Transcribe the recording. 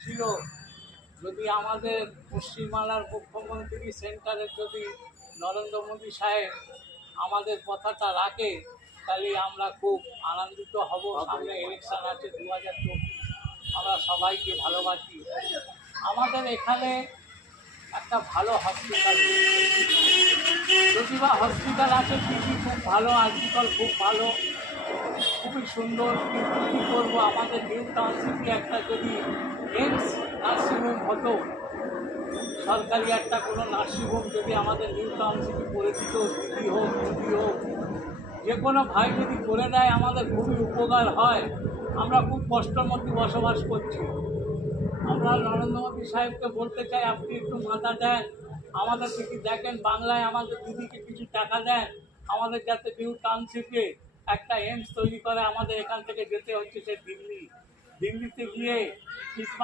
ছিল যদি আমাদের পশ্চিমবাংলার মুখ্যমন্ত্রী সেন্টারের যদি নরেন্দ্র মোদী সাহেব আমাদের কথাটা রাখে তাহলে আমরা খুব আনন্দিত হব। সামনে ইলেকশন আছে 2024, আমরা সবাইকে ভালোবাসি। আমাদের এখানে একটা ভালো হসপিটাল, প্রতিভা হসপিটাল আছে, পিজি খুব ভালো, আর্টিকল খুব ভালো, খুবই সুন্দর। কিন্তু কী করবো, আমাদের নিউ টাউনশিপে একটা যদি এমস নার্সিংহোম হতো, সরকারি একটা কোনো নার্সিংহোম যদি আমাদের নিউ টাউনশিপে করে দিত, দিদি হোক দিদি হোক যে কোনো ভাই যদি করে দেয় আমাদের খুবই উপকার হয়। আমরা খুব কষ্টের মধ্যে বসবাস করছি। আমরা নরেন্দ্র মোদী সাহেবকে বলতে চাই, আপনি একটু মাথা দেন, আমাদের কিছু দেখেন, বাংলায় আমাদের দিদিকে কিছু টাকা দেন, আমাদের যাতে নিউ টাউনশিপে একটা এমস তৈরি করে। আমাদের এখান থেকে যেতে হচ্ছে সে দিল্লিতে গিয়ে ট্রিটমেন্ট